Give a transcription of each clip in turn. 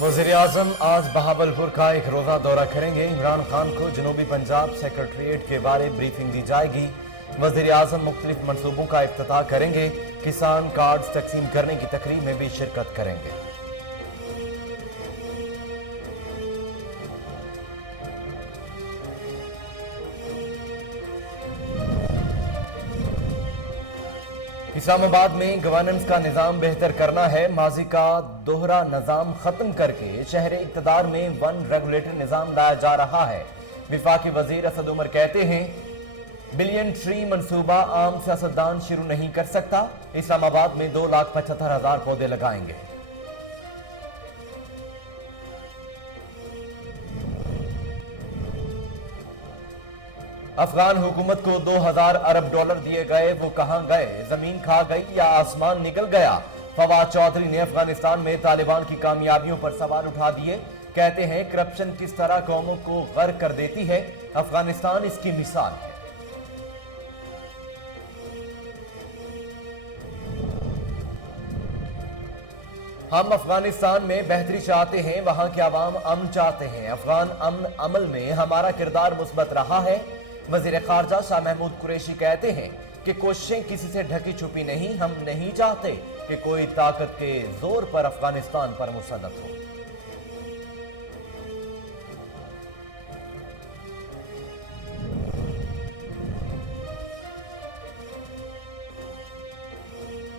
वज़ीर-ए-आज़म आज बहावलपुर का एक रोज़ा दौरा करेंगे। इमरान खान को जनूबी पंजाब सेक्रेटरीट के बारे ब्रीफिंग दी जाएगी। वज़ीर-ए-आज़म मुख्तलिफ मंसूबों का इफ्तिताह करेंगे। किसान कार्ड्स तकसीम करने की तकरीब में भी शिरकत करेंगे। इस्लामाबाद में गवर्नेंस का निज़ाम बेहतर करना है। माजी का दोहरा निज़ाम खत्म करके शहर इक़्तिदार में वन रेगुलेटर निज़ाम लाया जा रहा है। विफाकी वजीर असद उमर कहते हैं बिलियन ट्री मंसूबा आम सियासतदान शुरू नहीं कर सकता। इस्लामाबाद में 2,75,000 पौधे लगाएंगे। अफगान हुकूमत को 2,000 अरब डॉलर दिए गए, वो कहां गए? जमीन खा गई या आसमान निकल गया? फवाद चौधरी ने अफगानिस्तान में तालिबान की कामयाबियों पर सवाल उठा दिए। कहते हैं करप्शन किस तरह कौमों को गर्क कर देती है, अफगानिस्तान इसकी मिसाल है। हम अफगानिस्तान में बेहतरी चाहते हैं, वहां के अवाम अमन चाहते हैं। अफगान अमन अमल में हमारा किरदार मुस्बत रहा है। वज़ीर ख़ारजा शाह महमूद कुरैशी कहते हैं कि कोशिशें किसी से ढकी छुपी नहीं। हम नहीं चाहते कि कोई ताकत के जोर पर अफगानिस्तान पर मुसल्लत हो।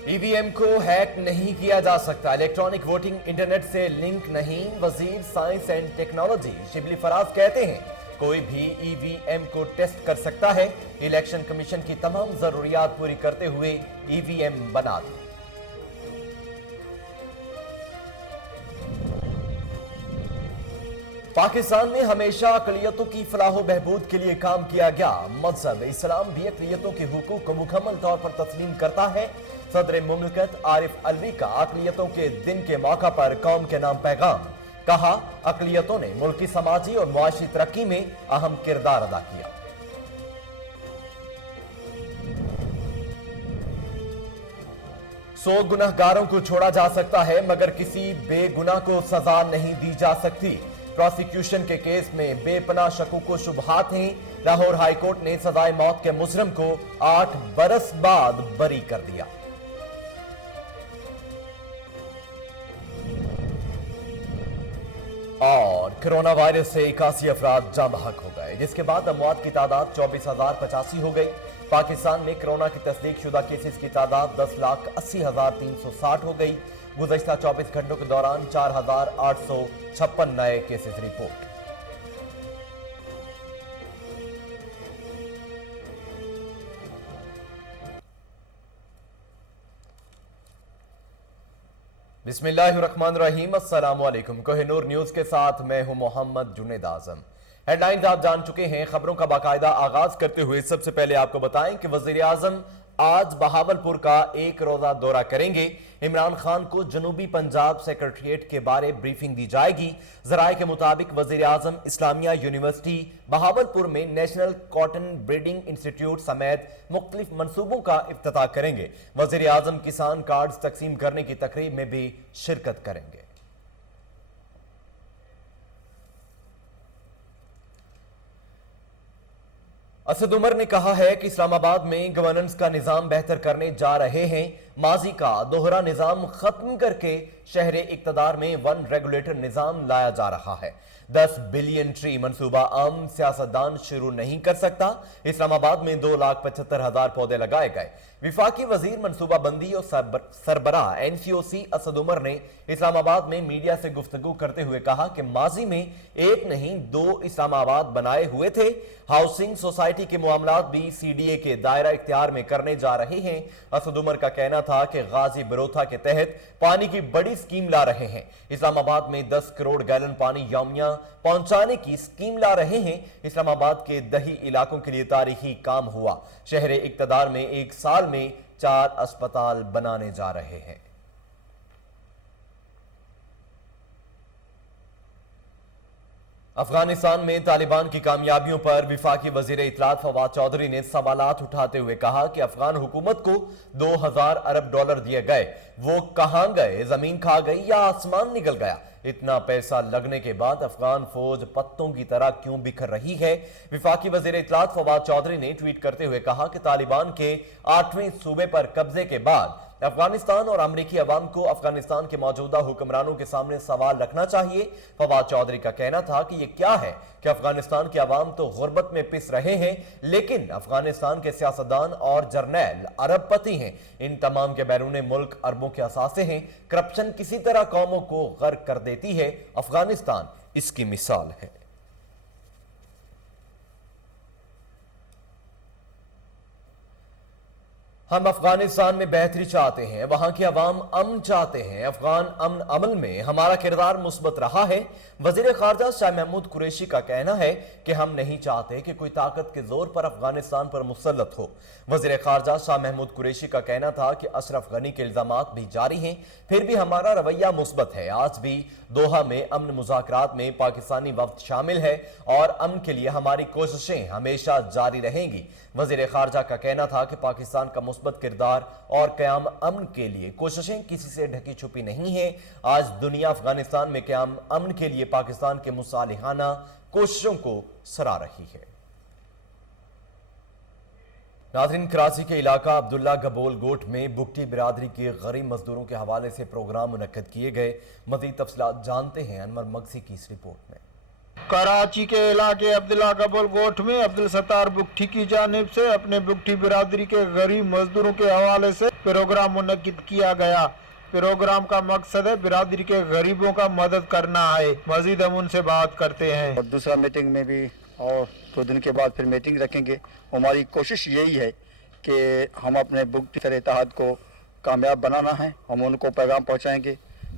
ईवीएम को हैक नहीं किया जा सकता। इलेक्ट्रॉनिक वोटिंग इंटरनेट से लिंक नहीं। वजीर science and technology Shibli Faraz कहते हैं कोई भी ईवीएम को टेस्ट कर सकता है। इलेक्शन कमीशन की तमाम जरूरियात पूरी करते हुए ईवीएम बना दी। पाकिस्तान में हमेशा अक़लियतों की फलाह बहबूद के लिए काम किया गया। मजहब इस्लाम भी अक़लियतों के हुकूक को मुकम्मल तौर पर तस्लीम करता है। सदर मुमलिकत आरिफ अलवी का अक़लियतों के दिन के मौका पर कौम के नाम पैगाम। कहा अक़लियतों ने मुल्क की समाजी और मुआशी तरक्की में अहम किरदार अदा किया। सौ गुनहगारों को छोड़ा जा सकता है मगर किसी बेगुनाह को सजा नहीं दी जा सकती। प्रोसिक्यूशन के केस में बेपनाह शकूक व शुबहात हैं। लाहौर हाईकोर्ट ने सजाए मौत के मुजरिम को 8 बरस बाद बरी कर दिया। और कोरोना वायरस से 81 अफराद जाँ बहक हो गए, जिसके बाद अमवात की तादाद 24,085 हो गई। पाकिस्तान में कोरोना की तस्दीक शुदा केसेस की तादाद 10,80,360 हो गई। गुज़श्ता 24 घंटों के दौरान 4,856 नए केसेस रिपोर्ट। बिस्मिल्लाहिर्रहमानिर्रहीम, अस्सलामु अलैकुम। कोहिनूर न्यूज के साथ मैं हूं मोहम्मद जुनेद आजम। हेडलाइंस आप जान चुके हैं। खबरों का बाकायदा आगाज करते हुए सबसे पहले आपको बताएं कि वज़ीर-ए-आज़म आज बहावलपुर का एक रोजा दौरा करेंगे। इमरान खान को जनूबी पंजाब सेक्रेटरीट के बारे ब्रीफिंग दी जाएगी। ज़राए के मुताबिक वज़ीर-ए-आज़म इस्लामिया यूनिवर्सिटी बहावलपुर में नेशनल कॉटन ब्रीडिंग इंस्टीट्यूट समेत मुख्तलिफ मंसूबों का इफ्तिताह करेंगे। वज़ीर-ए-आज़म किसान कार्ड्स तकसीम करने की तकरीब में भी शिरकत करेंगे। असद उमर ने कहा है कि इस्लामाबाद में गवर्नेंस का निज़ाम बेहतर करने जा रहे हैं। माजी का दोहरा निज़ाम खत्म करके शहर इक़्तिदार में वन रेगुलेटर निज़ाम लाया जा रहा है। 10 बिलियन ट्री मंसूबा आम सियासतदान शुरू नहीं कर सकता। इस्लामाबाद में 2,75,000 पौधे लगाए गए। विफाकी वजीर मनसूबा बंदी और सरबराह NCOC असद उमर ने इस्लामाबाद में मीडिया से गुफ्तगू करते हुए कहा कि माजी में एक नहीं 2 इस्लामाबाद बनाए हुए थे। हाउसिंग सोसाइटी के मामलात भी CDA के दायरा इख्तियार में करने जा रहे हैं। असद उमर का कहना था कि गाजी बरोथा के तहत पानी की बड़ी स्कीम ला रहे हैं। इस्लामाबाद में 10 करोड़ गैलन पानी यौमिया पहुंचाने की स्कीम ला रहे हैं। इस्लामाबाद के दही इलाकों के लिए तारीखी काम हुआ। शहर इक़्तिदार में एक साल में 4 अस्पताल बनाने जा रहे हैं। अफगानिस्तान में तालिबान की कामयाबियों पर वफाकी वजीर इत्तलात फवाद चौधरी ने सवालात उठाते हुए कहा कि अफगान हुकूमत को 2000 अरब डॉलर दिए गए, वो कहां गए? जमीन खा गई या आसमान निकल गया? इतना पैसा लगने के बाद अफगान फौज पत्तों की तरह क्यों बिखर रही है? वफाकी वजीर इत्तलात फवाद चौधरी ने ट्वीट करते हुए कहा कि तालिबान के 8वें सूबे पर कब्जे के बाद अफगानिस्तान और अमरीकी अवाम को अफगानिस्तान के मौजूदा हुक्मरानों के सामने सवाल रखना चाहिए। फवाद चौधरी का कहना था कि ये क्या है कि अफगानिस्तान के अवाम तो गुर्बत में पिस रहे हैं, लेकिन अफगानिस्तान के सियासतदान और जर्नैल अरबपति हैं। इन तमाम के बैरून मुल्क अरबों के असासे हैं। करप्शन किसी तरह कौमों को गर्क कर देती है। अफगानिस्तान इसकी मिसाल है। हम अफगानिस्तान में बेहतरी चाहते हैं, वहां के अवाम अमन चाहते हैं। अफगान अमन अमल में हमारा किरदार मुस्बत रहा है। वजीर खारजा शाह महमूद कुरैशी का कहना है कि हम नहीं चाहते कि कोई ताकत के जोर पर अफगानिस्तान पर मुसल्लत हो। वजीर खारजा शाह महमूद कुरैशी का कहना था कि अशरफ गनी के इल्जामात भी जारी हैं, फिर भी हमारा रवैया मुस्बत है। आज भी दोहा में अमन मुज़ाकरात में पाकिस्तानी वफ्द शामिल है और अमन के लिए हमारी कोशिशें हमेशा जारी रहेंगी। वजीर खारजा का कहना था कि पाकिस्तान का मुस्बत किरदार और क़याम अमन के लिए कोशिशें किसी से ढकी छुपी नहीं है। आज दुनिया अफगानिस्तान में क़याम अमन के लिए पाकिस्तान के मुसालिहाना कोशिशों को सराह रही है। नाज़रीन, कराची के इलाका अब्दुल्ला गबोल गोट में बुगटी बिरादरी के गरीब मजदूरों के हवाले से प्रोग्राम मुनक्कद किए गए। मज़ीद तफसीलात जानते हैं अनवर मगसी की इस रिपोर्ट में। कराची के इलाके अब्दुल्ला गबोल गोट में अब्दुल सत्तार बुगटी की जानिब से अपने बुगटी बिरादरी के गरीब मजदूरों के हवाले से प्रोग्राम मुनक्किद किया गया। प्रोग्राम का मकसद है बिरादरी के गरीबों का मदद करना है। मजीद हम उनसे बात करते हैं। और दूसरा मीटिंग में भी और 2 दिन के बाद फिर मीटिंग रखेंगे। हमारी कोशिश यही है कि हम अपने बुगटी कर इत्तेहाद को कामयाब बनाना है। हम उनको पैगाम पहुंचाएंगे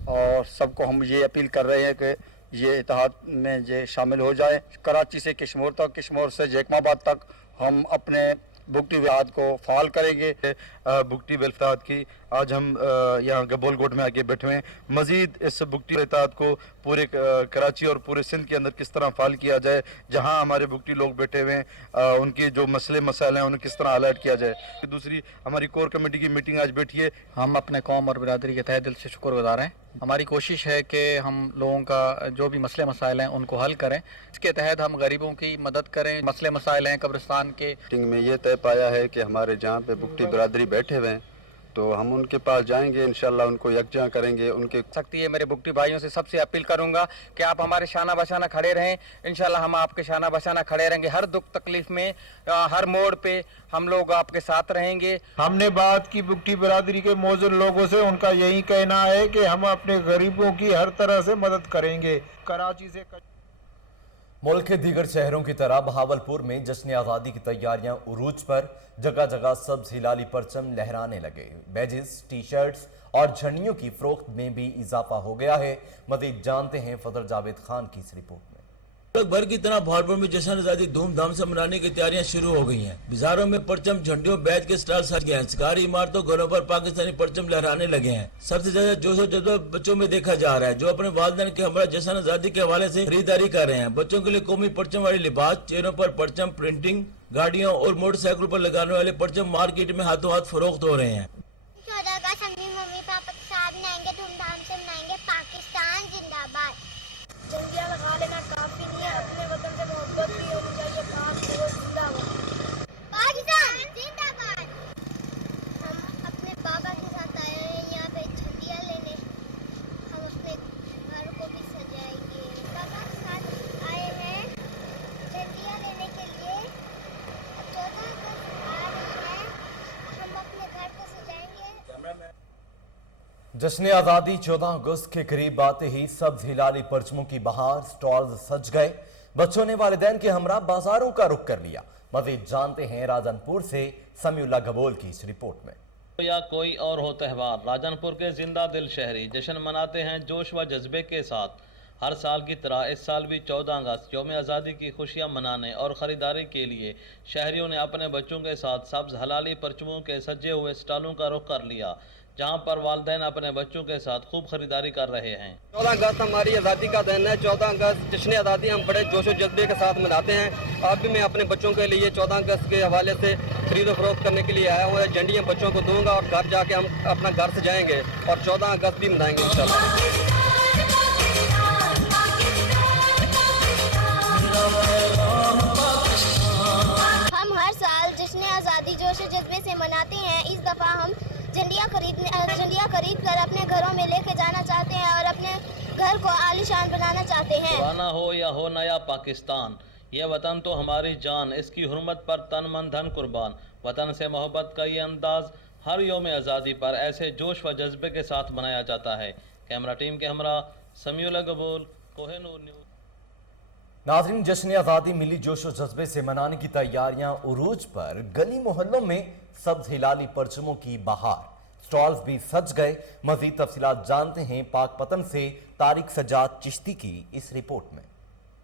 और सबको हम ये अपील कर रहे हैं कि ये इत्तेहाद में ये शामिल हो जाए। कराची से किश्मोर तक, किश्मोर से जैकमाबाद तक हम अपने बुगटी इत्तेहाद को फाल करेंगे। बुगटी इत्तेहाद की आज हम यहाँ गबोल गोट में आके बैठे हुए हैं। मजीद इस बुगटी इत्तेहाद को पूरे कराची और पूरे सिंध के अंदर किस तरह फाल किया जाए, जहाँ हमारे बुगटी लोग बैठे हुए हैं उनकी जो मसले मसाइल हैं उन्हें किस तरह हाईलाइट किया जाए। दूसरी हमारी कोर कमेटी की मीटिंग आज बैठी है। हम अपने कौम और बिरादरी के तहे दिल से शुक्रगुजार हैं। हमारी कोशिश है कि हम लोगों का जो भी मसले मसाइल हैं उनको हल करें। इसके तहत हम गरीबों की मदद करें। मसले मसाइल हैं कब्रिस्तान के। मीटिंग में ये तय पाया है कि हमारे जहाँ पे बुगटी बिरादरी बैठे हुए हैं तो हम उनके पास जाएंगे, इंशाल्लाह उनको यकजा करेंगे। उनके सकती है मेरे बुगटी भाइयों से सबसे अपील करूंगा कि आप हमारे शाना बशाना खड़े रहें। इंशाल्लाह हम आपके शाना बशाना खड़े रहेंगे। हर दुख तकलीफ में, हर मोड़ पे हम लोग आपके साथ रहेंगे। हमने बात की बुगटी बिरादरी के मौजूद लोगों से, उनका यही कहना है कि हम अपने गरीबों की हर तरह से मदद करेंगे। कराची से मुल्क के दीगर शहरों की तरह बहावलपुर में जश्न आज़ादी की तैयारियां उरूज पर। जगह जगह सब्ज हिलाली परचम लहराने लगे। बैजेस, टी शर्ट्स और झंडियों की फरोख्त में भी इजाफा हो गया है। मज़ीद जानते हैं फजल जावेद खान की इस रिपोर्ट में। मुल्क भर की तरह भावलपुर में जश्न आजादी धूमधाम से मनाने की तैयारियां शुरू हो गई हैं। बाजारों में परचम, झंडियों, बैज के स्टॉल सज गए हैं। सरकारी इमारतों, घरों पर पाकिस्तानी परचम लहराने लगे हैं। सबसे ज्यादा जोश और जज्बा बच्चों में देखा जा रहा है, जो अपने वालिदैन के हमरा जश्न आजादी के हवाले से खरीदारी कर रहे हैं। बच्चों के लिए कौमी परचम वाले लिबास, चेहरों पर परचम प्रिंटिंग, गाड़ियों और मोटरसाइकिलों पर लगाने वाले परचम मार्केट में हाथों हाथ फरोख्त हो रहे हैं। मम्मी पापा के साथ मनाएंगे, धूमधाम से मनाएंगे। पाकिस्तान जिंदाबाद। झंडियाँ लगा लेना काफी नहीं है, अपने वतन से मोहब्बत भी होनी चाहिए। पाकिस्तान जिंदाबाद। हम अपने पापा के साथ आए हैं यहाँ पे झंडियाँ लेने। हम अपने घर को भी सजाएंगे। पापा के साथ आए हैं झंडियाँ लेने के लिए। अब 14 अगस्त आ रही है, हम अपने घर को सजाएंगे। जश्न आज़ादी 14 अगस्त के करीब आते ही सब्ज हिलाली परचमों की बहार, स्टॉल्स सज गए। बच्चों ने वालिदैन के हमरा बाजारों का रुख कर लिया। मजीद जानते हैं राजनपुर से समीउल्लाह गबोल की इस रिपोर्ट में। या कोई और हो त्यौहार, राजनपुर के जिंदा दिल शहरी जश्न मनाते हैं जोश व जज्बे के साथ। हर साल की तरह इस साल भी 14 अगस्त यौम आज़ादी की खुशियां मनाने और ख़रीदारी के लिए शहरियों ने अपने बच्चों के साथ सब्ज़ हलाली परचमों के सजे हुए स्टॉलों का रुख कर लिया। जहां पर वालिदैन अपने बच्चों के साथ खूब खरीदारी कर रहे हैं। 14 अगस्त हमारी आज़ादी का दिन है। 14 अगस्त जश्न आज़ादी हम बड़े जोश व जज्बे के साथ मनाते हैं। अब भी मैं अपने बच्चों के लिए 14 अगस्त के हवाले से खरीदो फरोख्त करने के लिए आया हूँ। झंडियाँ बच्चों को दूंगा और घर जाके हम अपना घर सजाएंगे और 14 अगस्त भी मनाएंगे इंशाल्लाह। हम हर साल जश्न आज़ादी जोश व जज्बे से मनाते हैं। इस दफ़ा हम झंडियाँ खरीद कर अपने घरों में लेके जाना चाहते हैं और अपने घर को आलीशान बनाना चाहते हैं। पुराना हो या हो नया पाकिस्तान, ये वतन तो हमारी जान, इसकी हुर्मत पर तन मन धन कुर्बान। वतन से मोहब्बत का ये अंदाज हर यौम आज़ादी पर ऐसे जोश व जज्बे के साथ मनाया जाता है। कैमरा टीम के हमरा समीउल्लाह कबूल, कोहिनूर न्यूज़। नाज़रीन, जश्न आज़ादी मिली जोश व जज्बे से मनाने की तैयारियां उरूज पर। गली मोहल्लों में सब्ज हिलाली परचमों की बहार, स्टॉल्स भी सज गए। मजीद तफसीलात जानते हैं पाकपतन से तारिक सजाद चिश्ती की इस रिपोर्ट में।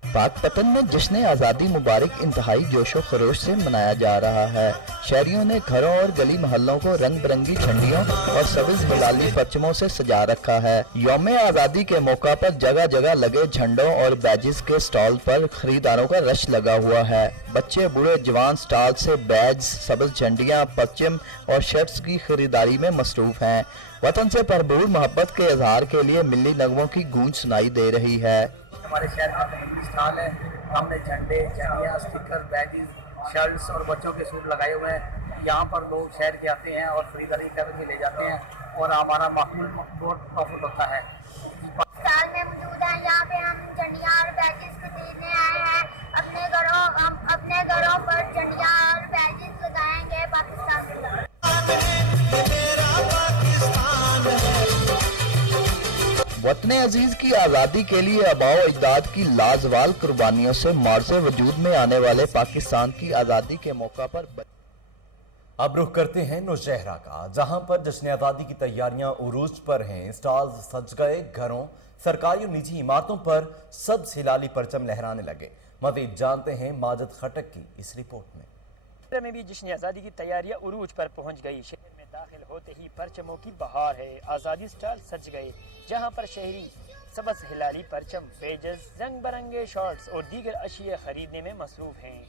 पाकपतन में जश्न आज़ादी मुबारक इंतहाई जोशो खरोश से मनाया जा रहा है। शहरियों ने घरों और गली मोहल्लों को रंग बिरंगी झंडियों और सब्ज़ हिलाली परचमों से सजा रखा है। यौम आज़ादी के मौका पर जगह जगह लगे झंडों और बैजेस के स्टॉल पर खरीदारों का रश लगा हुआ है। बच्चे बूढ़े जवान स्टॉल से बैज, सब्ज़ झंडियाँ, परचम और शर्ट्स की खरीदारी में मसरूफ हैं। वतन से भरपूर मोहब्बत के इजहार के लिए मिली नगमों की गूंज सुनाई दे रही है। हमारे शहर का पहली स्टॉल है। हमने झंडे, झंडियाँ, स्टिकर, बैजेस, शर्ट्स और बच्चों के सूट लगाए हुए हैं। यहाँ पर लोग शहर के आते हैं और खरीदारी करके ले जाते हैं और हमारा माहौल बहुत प्रॉफिट होता है। स्टॉल में मौजूद है। यहाँ पे हम झंडियाँ और बैजेस खरीदने आए हैं। हम अपने घरों पर झंडियाँ और बैजेस लगाएंगे पाकिस्तान जिंदाबाद। वतन अजीज की आज़ादी के लिए आबाओ अजदाद की लाजवाल कुर्बानियों से मार्ज़े वजूद में आने वाले पाकिस्तान की आज़ादी के मौका पर अब रुख करते हैं नौशहरा का, जहां पर जश्न आज़ादी की तैयारियां उरूज पर हैं। स्टॉल्स सज गए, घरों, सरकारी और निजी इमारतों पर सब्ज हिलाली परचम लहराने लगे। मज़ीद जानते हैं माजिद खटक की इस रिपोर्ट में। में भी जश्न आज़ादी की तैयारियां उरूज पर पहुंच गई। शहर में दाखिल होते ही परचमों की बहार है। आज़ादी स्टॉल सज गए, जहां पर शहरी सब्ज़ हिलाली परचम, बेजस, रंग बिरंगे शॉर्ट्स और दीगर अशिया खरीदने में मसरूफ हैं।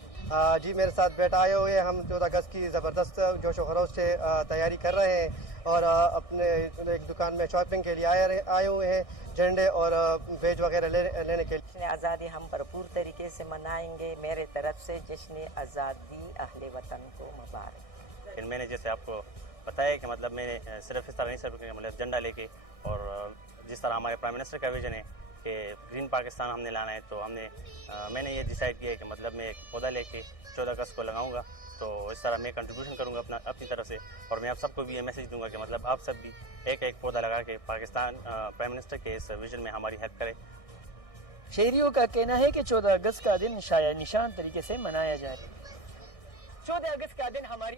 जी, मेरे साथ बेटा आए हुए हैं। हम 14 अगस्त की ज़बरदस्त जोश व खरोश से तैयारी कर रहे हैं और अपने एक दुकान में शॉपिंग के लिए आए हुए हैं, झंडे और बेज वगैरह लेने के लिए। जश्न आज़ादी हम भरपूर तरीके से मनाएंगे। मेरे तरफ से जश्न आज़ादी अहले वतन को मुबारक। मैंने जैसे आपको बताया कि मतलब मैंने सिर्फ इस तरह नहीं, सिर्फ मतलब झंडा लेके और जिस तरह हमारे प्राइम मिनिस्टर का विजन है कि ग्रीन पाकिस्तान हमने लाना है, तो मैंने ये डिसाइड किया है कि मतलब मैं एक पौधा लेके 14 अगस्त को लगाऊंगा। तो इस तरह मैं कंट्रीब्यूशन करूंगा अपनी तरफ से। और मैं आप सबको भी ये मैसेज दूंगा कि मतलब आप सब भी एक एक पौधा लगा के पाकिस्तान प्राइम मिनिस्टर के इस विजन में हमारी हेल्प करें। शहरियों का कहना है कि 14 अगस्त का दिन शायद निशान तरीके से मनाया जाए। 14 अगस्त का दिन हमारी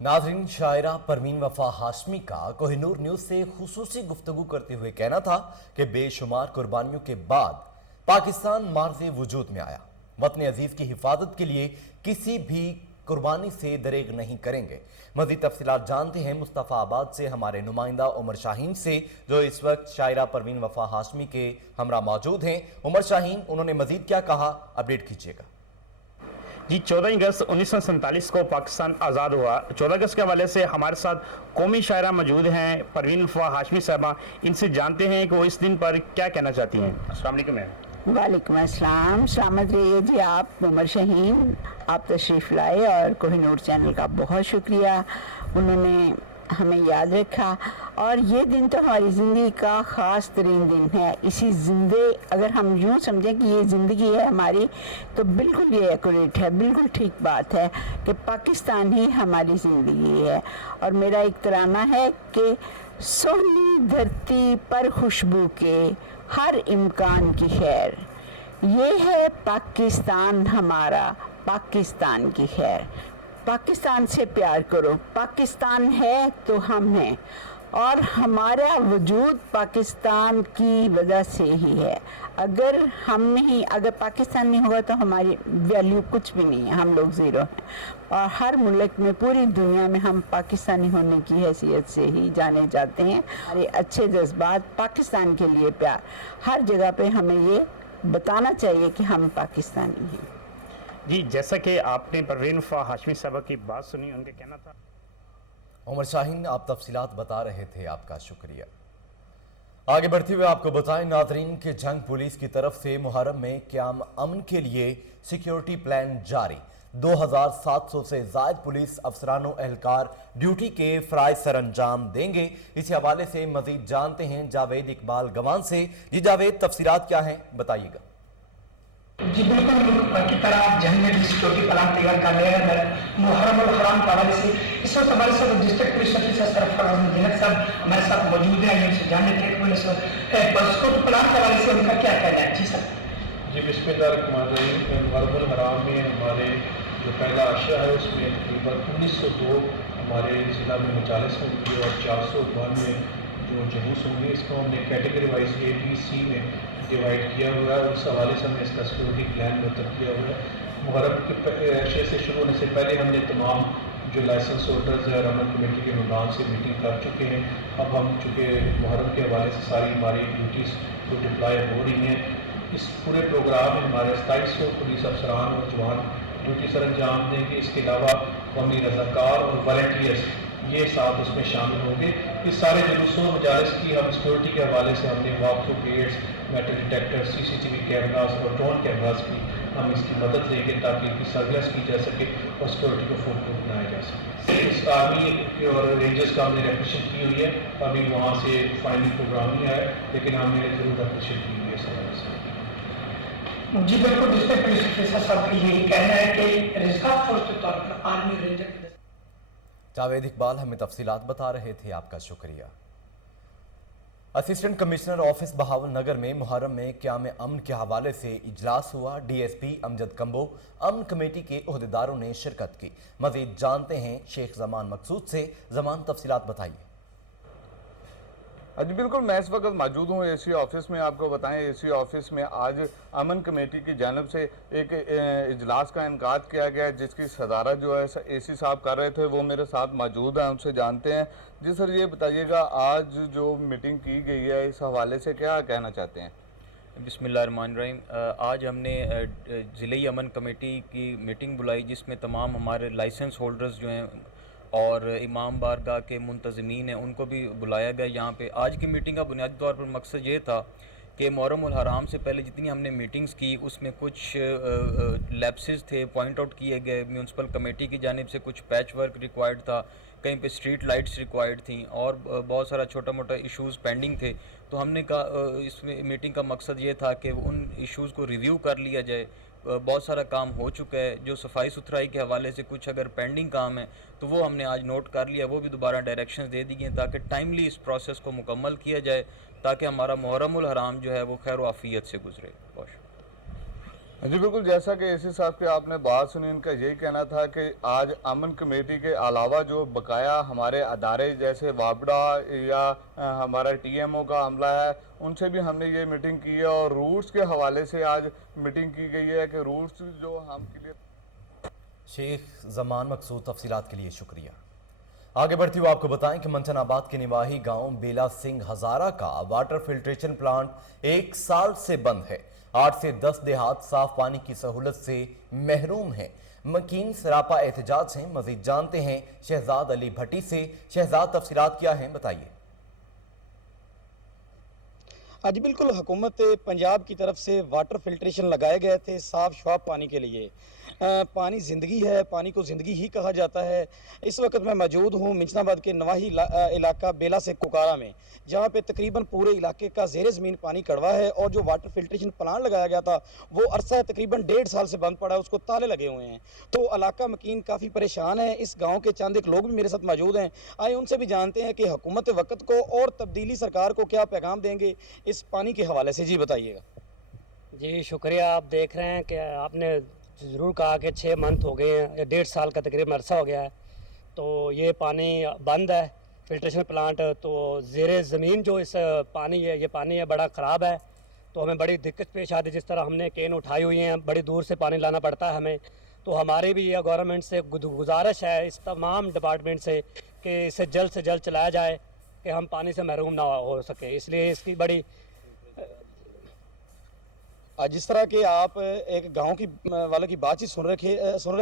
नाज़रीन, शायरा परवीन वफा हाशमी का कोहिनूर न्यूज़ से खुसूसी गुफ्तगू करते हुए कहना था कि बेशुमार कुर्बानियों के बाद पाकिस्तान मार्ज़े वजूद में आया। वतन अजीज़ की हिफाजत के लिए किसी भी कुर्बानी से दरेग नहीं करेंगे। मज़ीद तफसीलात जानते हैं मुस्तफ़ाबाद से हमारे नुमाइंदा उमर शाहीन से, जो इस वक्त शायरा परवीन वफा हाशमी के हमरा मौजूद हैं। उमर शाहीन, उन्होंने मज़ीद क्या कहा, अपडेट कीजिएगा। जी, 14 अगस्त 1947 को पाकिस्तान आज़ाद हुआ। 14 अगस्त के हवाले से हमारे साथ कौमी शायरा मौजूद हैं, परवीन वफा हाशमी साहबा। इनसे जानते हैं कि वो इस दिन पर क्या कहना चाहती हैं। अस्सलाम वालेकुम मैम। वालेकुम अस्सलाम, सलामत रहिए जी आप। उमर शाहीन, आप तशरीफ़ लाए और कोहिनूर चैनल का बहुत शुक्रिया, उन्होंने हमें याद रखा। और ये दिन तो हमारी ज़िंदगी का ख़ास तरीन दिन है। इसी अगर हम यूँ समझें कि ये ज़िंदगी है हमारी, तो बिल्कुल ये एक्यूरेट है, बिल्कुल ठीक बात है कि पाकिस्तान ही हमारी ज़िंदगी है। और मेरा एक तराना है कि सोहनी धरती पर खुशबू के हर इम्कान की खैर, ये है पाकिस्तान हमारा, पाकिस्तान की खैर। पाकिस्तान से प्यार करो, पाकिस्तान है तो हम हैं और हमारा वजूद पाकिस्तान की वजह से ही है। अगर पाकिस्तान नहीं होगा तो हमारी वैल्यू कुछ भी नहीं है, हम लोग ज़ीरो हैं। और हर मुल्क में, पूरी दुनिया में हम पाकिस्तानी होने की हैसियत से ही जाने जाते हैं। हमारे अच्छे जज्बात, पाकिस्तान के लिए प्यार, हर जगह पे हमें ये बताना चाहिए कि हम पाकिस्तानी हैं। जी, जैसा कि आपने परवीन वफा हाशमी साहबा की बात सुनी, उनका कहना था। उमर शाहीन, आप तफसीलात बता रहे थे, आपका शुक्रिया। आगे बढ़ते हुए आपको बताएं नाज़रीन कि जंग पुलिस की तरफ से मुहर्रम में क़याम अमन के लिए सिक्योरिटी प्लान जारी। 2700 से ज़ायद पुलिस अफसरानों एहलकार ड्यूटी के फ़राइज़ सर अंजाम देंगे। इसी हवाले से मज़ीद जानते हैं जावेद इकबाल गवान से। जी जावेद, तफसीलात क्या हैं, बताइएगा। जी बिल्कुल, मुल्क की तरह जंग में भी सिक्योरिटी प्लान तैयार कर लिया है। मुहर्रम और हराम के हवाले से इस वक्त हमारे साथ डिस्ट्रिक्ट पुलिस ऑफिसर सरफराज दिलक साहब हमारे साथ मौजूद हैं। उनसे जानने के पुलिस सिक्योरिटी प्लान के हवाले से उनका क्या कहना है। जी सर। जी बिस्मिल्लाहिर्रहमानिर्रहीम। मुहर्रम हराम में हमारे जो पहला अशरा है उसमें तकरीबन 1902 हमारे ज़िला में मजालिस होंगी और 401 में जो जुलूस होंगे। इसको हमने category wise A, B, C में डिवाइड किया हुआ है। उस हवाले से हमने इसका सिक्योरिटी प्लान मुतब किया हुआ है। मुहर्रम के अशरे से शुरू होने से पहले हमने तमाम जो लाइसेंस होल्डर्स है और अमन कमेटी के मेंबरान से मीटिंग कर चुके हैं। अब हम चूँकि मुहर्रम के हवाले से सारी हमारी ड्यूटीज़ जो डिप्लॉय हो रही हैं, इस पूरे प्रोग्राम में हमारे 2700 पुलिस अफसरान और जवान ड्यूटी सर अंजाम देंगे। इसके अलावा कौमी रज़ाकार और वॉलंटियर्स ये साथ उसमें शामिल होंगे। इस सारे जुलूसों मजालिस की हम सिक्योरिटी के हवाले से हमने walk through gates, metal detector, CCTV cameras और ड्रोन कैमरास की हम इसकी मदद लेंगे ताकि इसकी सर्विलेंस की जा सके और सिक्योरिटी को फुल बनाया जा सके। इस आर्मी और रेंजर्स का हमने रेपुटेशन की हुई है। अभी वहाँ से फाइनल प्रोग्राम नहीं आया, लेकिन हमने ज़रूर रेपुटेशन की हुई है इस हवाले से। जी बिल्कुल, डिस्ट्रिक्ट पुलिस ऑफिसर साहब का यही कहना है कि रिजर्व फोर्स के तौर पर आर्मी रेंजर। जावेद इकबाल हमें तफसीलात बता रहे थे, आपका शुक्रिया। असिस्टेंट कमिश्नर ऑफिस बहावल नगर में मुहर्रम में क़याम अमन के हवाले से इजलास हुआ। DSP अमजद कंबो, अमन कमेटी के ओहदेदारों ने शिरकत की। मजीद जानते हैं शेख जमान मकसूद से। जमान, तफसीलात बताइए। जी बिल्कुल, मैं इस वक्त मौजूद हूँ AC ऑफिस में। आपको बताएं, AC ऑफिस में आज अमन कमेटी की जानिब से एक इजलास का इनकाद किया गया, जिसकी सदारत जो है AC साहब कर रहे थे। वो मेरे साथ मौजूद हैं, उनसे जानते हैं। जी सर, ये बताइएगा आज जो मीटिंग की गई है इस हवाले से क्या कहना चाहते हैं। बिस्मिल्लाहिर्रहमानिर्रहीम। आज हमने ज़िले अमन कमेटी की मीटिंग बुलाई, जिसमें तमाम हमारे लाइसेंस होल्डर्स जो हैं और इमाम बारगाह के मुंतज़मीन हैं उनको भी बुलाया गया यहाँ पे। आज की मीटिंग का बुनियादी तौर पर मकसद ये था कि मुहर्रम उल हराम से पहले जितनी हमने मीटिंग्स की उसमें कुछ लैप्सेस थे, पॉइंट आउट किए गए। म्यूनसिपल कमेटी की जानिब से कुछ पैच वर्क रिक्वायर्ड था, कहीं पे स्ट्रीट लाइट्स रिक्वायर्ड थी और बहुत सारा छोटा मोटा इश्यूज़ पेंडिंग थे। तो हमने कहा इसमें मीटिंग का मकसद ये था कि उन इश्यूज़ को रिव्यू कर लिया जाए। बहुत सारा काम हो चुका है। जो सफाई सुथराई के हवाले से कुछ अगर पेंडिंग काम है तो वो हमने आज नोट कर लिया, वो भी दोबारा डायरेक्शंस दे दी गए ताकि टाइमली इस प्रोसेस को मुकम्मल किया जाए, ताकि हमारा मुहर्रम उल हराम जो है वो खैर व आफियत से गुजरे। जी बिल्कुल, जैसा कि AC साहब की आपने बात सुनी, इनका यही कहना था कि आज अमन कमेटी के अलावा जो बकाया हमारे अदारे जैसे वापडा या हमारा TMO का अमला है, उनसे भी हमने ये मीटिंग की है और रूट्स के हवाले से आज मीटिंग की गई है कि रूट्स जो हम के लिए। शेख जमान मकसूद, तफसीलात के लिए शुक्रिया। आगे बढ़ती हुई आपको बताएं कि मंचनाबाद के निवाही गांव बेला सिंह हजारा का वाटर फिल्ट्रेशन प्लांट 1 साल से बंद है। 8 से 10 देहात साफ पानी की सहूलत से महरूम हैं। मकीन सरापा एहतजाज हैं। मजीद जानते हैं शहजाद अली भट्टी से। शहजाद, तफसीलात क्या हैं, बताइए। जी बिल्कुल, हुकूमत पंजाब की तरफ से वाटर फिल्ट्रेशन लगाए गए थे साफ शवाब पानी के लिए। पानी ज़िंदगी है, पानी को ज़िंदगी ही कहा जाता है। इस वक्त मैं मौजूद हूँ मिंचनाबाद के नवाही इलाका बेला से कुकारा में, जहाँ पे तकरीबन पूरे इलाके का ज़ेरे ज़मीन पानी कड़वा है और जो वाटर फिल्ट्रेशन प्लांट लगाया गया था वो अरसा तकरीबन 1.5 साल से बंद पड़ा है, उसको ताले लगे हुए हैं। तो इलाका मकीन काफ़ी परेशान है। इस गाँव के चंद एक लोग भी मेरे साथ मौजूद हैं। आए उनसे भी जानते हैं कि हुकूमत वक्त को और तब्दीली सरकार को क्या पैगाम देंगे इस पानी के हवाले से। जी बताइएगा। जी शुक्रिया। आप देख रहे हैं कि आपने ज़रूर कहा कि 6 मंथ हो गए हैं, 1.5 साल का तकरीबन अरसा हो गया है। तो ये पानी बंद है फिल्ट्रेशन प्लांट। तो ज़ेरे ज़मीन जो इस पानी है, ये पानी है बड़ा ख़राब है। तो हमें बड़ी दिक्कत पेश आती है। जिस तरह हमने केन उठाई हुई हैं, बड़ी दूर से पानी लाना पड़ता है हमें। तो हमारी भी यह गवर्नमेंट से गुजारिश है, इस तमाम डिपार्टमेंट से, कि इसे जल्द से जल्द चलाया जाए कि हम पानी से महरूम ना हो सके। इसलिए इसकी बड़ी जिस तरह के आप एक गांव की वालों की बातचीत सुन रहे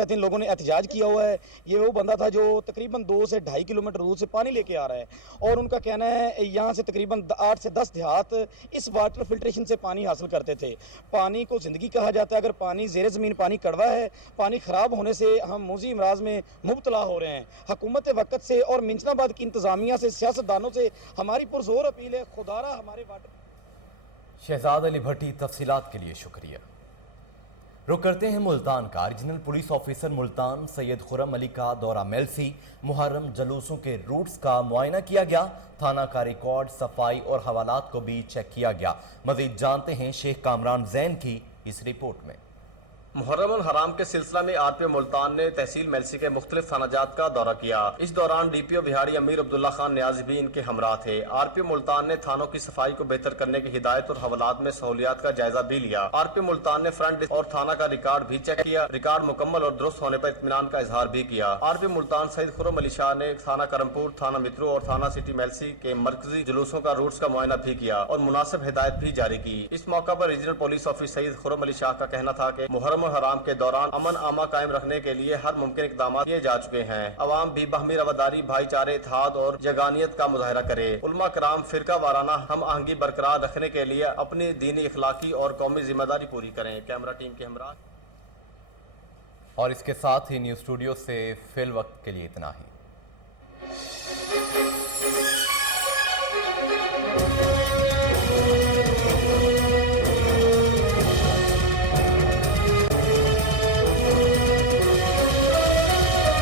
थे, इन लोगों ने एहतजाज किया हुआ है। ये वो बंदा था जो तकरीबन 2 से 2.5 किलोमीटर दूर से पानी लेके आ रहा है, और उनका कहना है यहाँ से तकरीबन 8 से 10 देहात इस वाटर फिल्ट्रेशन से पानी हासिल करते थे। पानी को ज़िंदगी कहा जाता है। अगर पानी ज़ेर ज़मीन पानी कड़वा है, पानी ख़राब होने से हम मुजी अमराज में मुब्तला हो रहे हैं। हुकूमत वक्त से और मिंचनाबाद की इंतज़ामिया से, सियासतदानों से हमारी पुरजोर अपील है, खुदारा हमारे वाटर। शहजाद अली भट्टी तफसीलात के लिए शुक्रिया। रुक करते हैं मुल्तान का। Regional police officer Multan Syed Khurram Ali का दौरा मेलसी। मुहर्रम जलूसों के रूट्स का मुआयना किया गया। थाना का रिकॉर्ड, सफाई और हवालात को भी चेक किया गया। मजीद जानते हैं शेख कामरान जैन की इस रिपोर्ट में। मुहर्रम उल हराम के सिलसिला में आरपीओ मुल्तान ने तहसील मेलसी के मुख्तलिफ थानाजात का दौरा किया। इस दौरान डीपीओ बिहाड़ी अमीर अब्दुल्ला खान न्याजी भी इनके हमरा थे। आरपीओ मुल्तान ने थानों की सफाई को बेहतर करने की हिदायत और हवालात में सहूलियात का जायजा भी लिया। आरपीओ मुल्तान ने फ्रंट और थाना का रिकॉर्ड भी चेक किया। रिकॉर्ड मुकम्मल और दुरुस्त होने पर इत्मीनान का इजहार भी किया। आरपीओ मुल्तान सैयद खुर्रम अली शाह ने थाना करमपुर, थाना मित्रो और थाना सिटी मेलसी के मरकजी जुलूसों का रूट्स का मुआयना भी किया और मुनासिब हिदायत भी जारी की। इस मौका पर regional police officer Syed Khurram Ali Shah का कहना था कि मुहर्रम उल हराम के दौरान अमन आमा कायम रखने के लिए हर मुमकिन इकदाम किए जा चुके हैं। अवाम भी बाहमी रवादारी, भाईचारे, इत्तेहाद और यगानियत का मुजाहरा करे। उलमा कराम फिरका वाराना हम आहंगी बरकरार रखने के लिए अपनी दीनी, इखलाकी और कौमी जिम्मेदारी पूरी करें। कैमरा टीम के हमरा। और इसके साथ ही न्यूज़ स्टूडियो से फिल वक्त के लिए इतना ही।